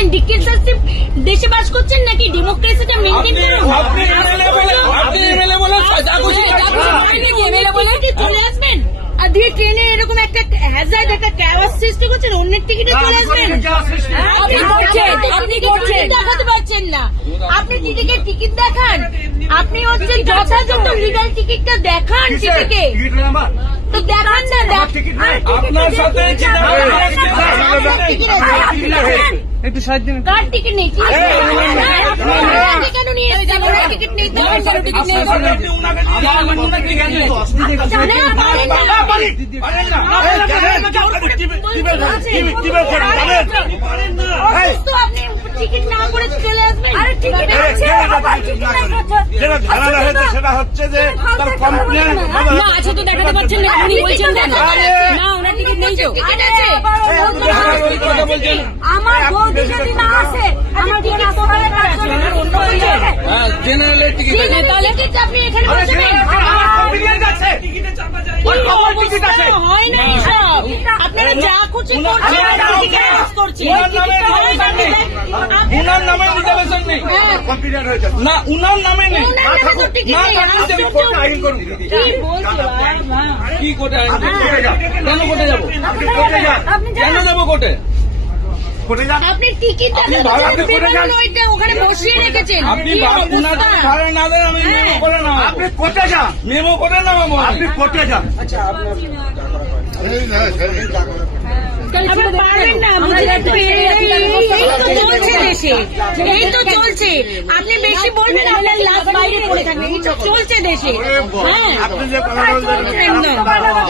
করছেন? ডিক্টেটরশিপ দেশে বাস করছেন নাকি ডেমোক্রেসিটা মেনটেন করুন আপনি এমএলএ বলে এমএলএ বলে খুশি এমএলএ চলে আসবেন? আর দিয়ে ট্রেনে এরকম একটা হ্যাজার্ড একটা ক্যাওয়াস সৃষ্টি করছেন অন্যের টিকিটে চলে আসবেন? আপনি করছেন আপনি করছেন। দেখাতে পারছেন না। আপনি টিকিটের টিকিট দেখান। আপনি হচ্ছেন যথাযথ লিগাল টিকিটটা দেখান টিকিটে তো দেখান না আপনার সাথে কি আপনার টিকিট আছে? একটু সাহায্য দিন কার টিকিট নেই কি কেন নিয়ে এসেছেন টিকিট নেই টিকিট নেই টিকিট না করে চলে আসবেন আরে টিকিট আছে যেটা ধারণা হয়েছে সেটা হচ্ছে যে তার কমপ্লেন না আছে তো দেখাতে পারছেন না উনি বলছেন না নেই তো আমার বৌদি যদি না আসে আমার টিকিট তোমার কাছে অন্য বলছেন জেনারেলের টিকিট তাহলে টিকিট আপনি এখানে বসবেন না আপনারা যা খুশি উনার নামে টিকিট করছেন। উনার নামে উনার নামে রিজার্ভেশন নেই। না উনার নামে নেই। উনার নামে তো টিকিট না নেই। থাকুক আশ্চর্য। কোর্টে আইন করুন কি বলছো বাবা? কি কোর্টে আইন করব? কোর্টে যান কেন আপনি কেন যাব কোর্টে? টিকিট ওখানে বসিয়ে রেখেছেন? ভাড়া না দেন আমি। মেমো করে যান। মেমো করে যান। বেশি বলবেন আপনার লাশ বাইরে পড়ে থাকবে। চলছে দেশে। হ্যাঁ।